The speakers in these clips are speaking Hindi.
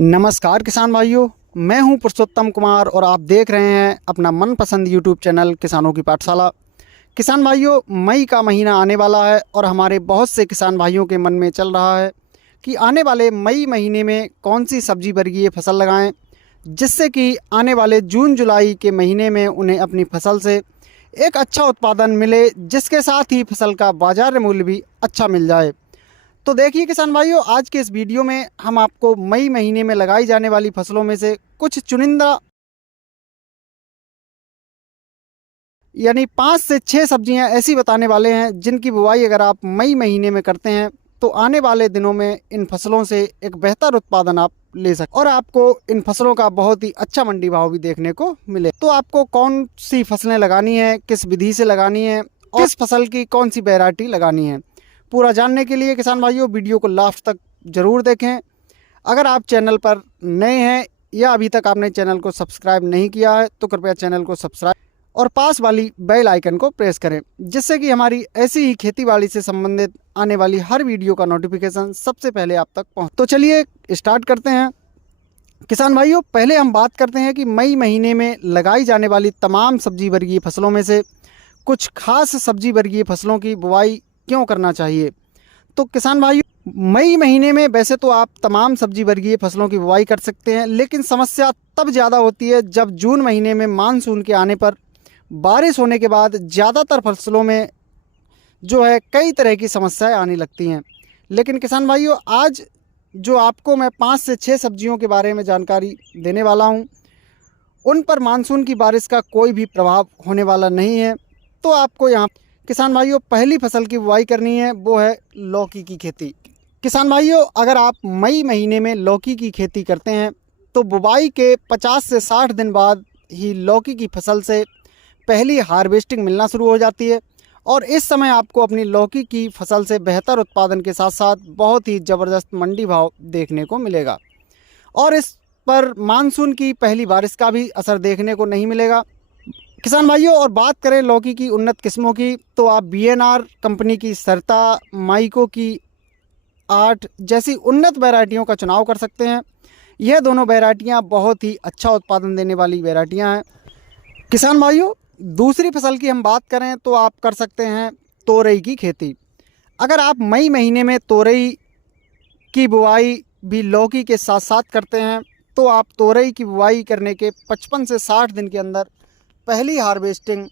नमस्कार किसान भाइयों, मैं हूं पुरुषोत्तम कुमार और आप देख रहे हैं अपना मनपसंद यूट्यूब चैनल किसानों की पाठशाला। किसान भाइयों, मई का महीना आने वाला है और हमारे बहुत से किसान भाइयों के मन में चल रहा है कि आने वाले मई महीने में कौन सी सब्जी वर्गीय फसल लगाएं, जिससे कि आने वाले जून जुलाई के महीने में उन्हें अपनी फसल से एक अच्छा उत्पादन मिले, जिसके साथ ही फसल का बाजार मूल्य भी अच्छा मिल जाए। तो देखिए किसान भाइयों, आज के इस वीडियो में हम आपको मई महीने में लगाई जाने वाली फसलों में से कुछ चुनिंदा यानी 5 से 6 सब्जियां ऐसी बताने वाले हैं जिनकी बुवाई अगर आप मई महीने में करते हैं तो आने वाले दिनों में इन फसलों से एक बेहतर उत्पादन आप ले सकते और आपको इन फसलों का बहुत ही अच्छा मंडी भाव भी देखने को मिले। तो आपको कौन सी फसलें लगानी है, किस विधि से लगानी है और किस फसल की कौन सी वैरायटी लगानी है, पूरा जानने के लिए किसान भाइयों वीडियो को लास्ट तक ज़रूर देखें। अगर आप चैनल पर नए हैं या अभी तक आपने चैनल को सब्सक्राइब नहीं किया है तो कृपया चैनल को सब्सक्राइब और पास वाली बेल आइकन को प्रेस करें, जिससे कि हमारी ऐसी ही खेतीबाड़ी से संबंधित आने वाली हर वीडियो का नोटिफिकेशन सबसे पहले आप तक पहुँचे। तो चलिए स्टार्ट करते हैं। किसान भाइयों, पहले हम बात करते हैं कि मई महीने में लगाई जाने वाली तमाम सब्जी वर्गीय फसलों में से कुछ खास सब्जी वर्गीय फसलों की बुवाई क्यों करना चाहिए। तो किसान भाइयों, मई महीने में वैसे तो आप तमाम सब्जी वर्गीय फसलों की बुवाई कर सकते हैं, लेकिन समस्या तब ज़्यादा होती है जब जून महीने में मानसून के आने पर बारिश होने के बाद ज़्यादातर फसलों में जो है कई तरह की समस्याएं आने लगती हैं। लेकिन किसान भाइयों, आज जो आपको मैं 5 से 6 सब्जियों के बारे में जानकारी देने वाला हूं, उन पर मानसून की बारिश का कोई भी प्रभाव होने वाला नहीं है। तो आपको यहाँ किसान भाइयों पहली फसल की बुवाई करनी है, वो है लौकी की खेती। किसान भाइयों, अगर आप मई महीने में लौकी की खेती करते हैं तो बुवाई के 50 से 60 दिन बाद ही लौकी की फसल से पहली हार्वेस्टिंग मिलना शुरू हो जाती है और इस समय आपको अपनी लौकी की फसल से बेहतर उत्पादन के साथ साथ बहुत ही ज़बरदस्त मंडी भाव देखने को मिलेगा और इस पर मानसून की पहली बारिश का भी असर देखने को नहीं मिलेगा। किसान भाइयों, और बात करें लौकी की उन्नत किस्मों की तो आप बीएनआर कंपनी की सरता, माइको की 8 जैसी उन्नत वैरायटियों का चुनाव कर सकते हैं। यह दोनों वैरायटियां बहुत ही अच्छा उत्पादन देने वाली वैरायटियां हैं। किसान भाइयों, दूसरी फसल की हम बात करें तो आप कर सकते हैं तोरई की खेती। अगर आप मई महीने में तोरई की बुआई भी लौकी के साथ साथ करते हैं तो आप तोरई की बुआई करने के 55 से 60 दिन के अंदर पहली हार्वेस्टिंग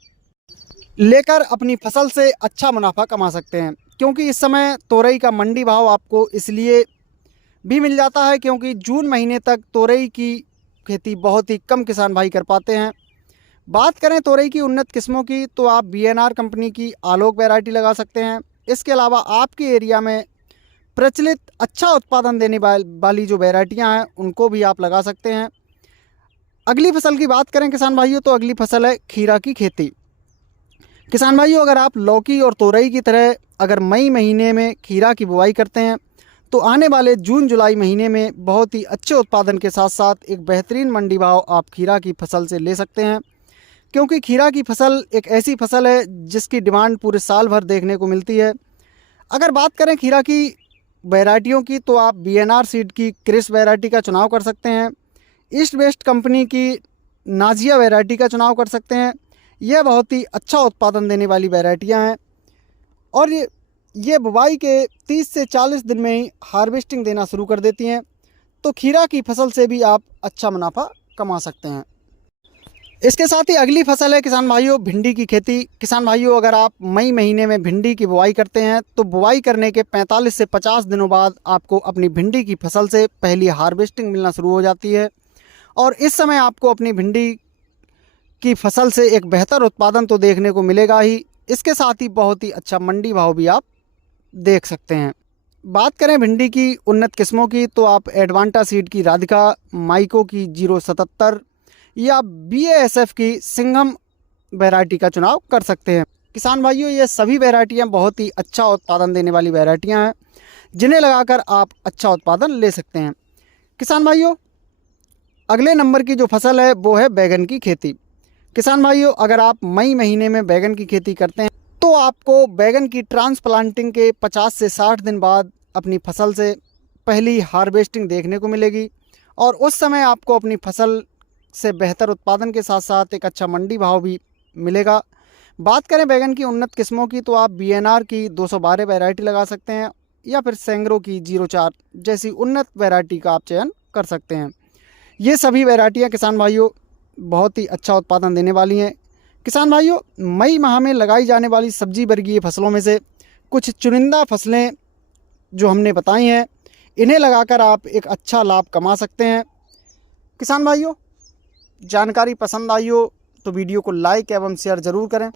लेकर अपनी फसल से अच्छा मुनाफा कमा सकते हैं, क्योंकि इस समय तोरई का मंडी भाव आपको इसलिए भी मिल जाता है क्योंकि जून महीने तक तोरई की खेती बहुत ही कम किसान भाई कर पाते हैं। बात करें तोरई की उन्नत किस्मों की तो आप बीएनआर कंपनी की आलोक वैरायटी लगा सकते हैं। इसके अलावा आपके एरिया में प्रचलित अच्छा उत्पादन देने वाली जो वैरायटियाँ हैं उनको भी आप लगा सकते हैं। अगली फसल की बात करें किसान भाइयों तो अगली फसल है खीरा की खेती। किसान भाइयों, अगर आप लौकी और तोरई की तरह अगर मई महीने में खीरा की बुआई करते हैं तो आने वाले जून जुलाई महीने में बहुत ही अच्छे उत्पादन के साथ साथ एक बेहतरीन मंडी भाव आप खीरा की फसल से ले सकते हैं, क्योंकि खीरा की फसल एक ऐसी फसल है जिसकी डिमांड पूरे साल भर देखने को मिलती है। अगर बात करें खीरा की वैरायटियों की तो आप बीएनआर सीड की क्रिस वैरायटी का चुनाव कर सकते हैं। ईस्ट वेस्ट कंपनी की नाजिया वैरायटी का चुनाव कर सकते हैं। यह बहुत ही अच्छा उत्पादन देने वाली वैरायटियां हैं और ये बुवाई के 30 से 40 दिन में ही हार्वेस्टिंग देना शुरू कर देती हैं। तो खीरा की फसल से भी आप अच्छा मुनाफा कमा सकते हैं। इसके साथ ही अगली फसल है किसान भाइयों भिंडी की खेती। किसान भाइयों, अगर आप मई महीने में भिंडी की बुआई करते हैं तो बुआई करने के 45 से 50 दिनों बाद आपको अपनी भिंडी की फसल से पहली हार्वेस्टिंग मिलना शुरू हो जाती है और इस समय आपको अपनी भिंडी की फसल से एक बेहतर उत्पादन तो देखने को मिलेगा ही, इसके साथ ही बहुत ही अच्छा मंडी भाव भी आप देख सकते हैं। बात करें भिंडी की उन्नत किस्मों की तो आप एडवांटा सीड की राधिका, माइको की 077 या BASF की सिंघम वैरायटी का चुनाव कर सकते हैं। किसान भाइयों, ये सभी वैरायटियां बहुत ही अच्छा उत्पादन देने वाली वैरायटियां हैं जिन्हें लगाकर आप अच्छा उत्पादन ले सकते हैं। किसान भाइयों, अगले नंबर की जो फसल है वो है बैगन की खेती। किसान भाइयों, अगर आप मई महीने में बैगन की खेती करते हैं तो आपको बैगन की ट्रांसप्लांटिंग के 50 से 60 दिन बाद अपनी फसल से पहली हार्वेस्टिंग देखने को मिलेगी और उस समय आपको अपनी फसल से बेहतर उत्पादन के साथ साथ एक अच्छा मंडी भाव भी मिलेगा। बात करें बैगन की उन्नत किस्मों की, तो आप BNR की 212 वैरायटी लगा सकते हैं या फिर सेंग्रो की 04 जैसी उन्नत वैरायटी का आप चयन कर सकते हैं। ये सभी वैरायटियाँ किसान भाइयों बहुत ही अच्छा उत्पादन देने वाली हैं। किसान भाइयों, मई माह में लगाई जाने वाली सब्जी वर्गीय फसलों में से कुछ चुनिंदा फसलें जो हमने बताई हैं, इन्हें लगाकर आप एक अच्छा लाभ कमा सकते हैं। किसान भाइयों, जानकारी पसंद आई हो तो वीडियो को लाइक एवं शेयर ज़रूर करें।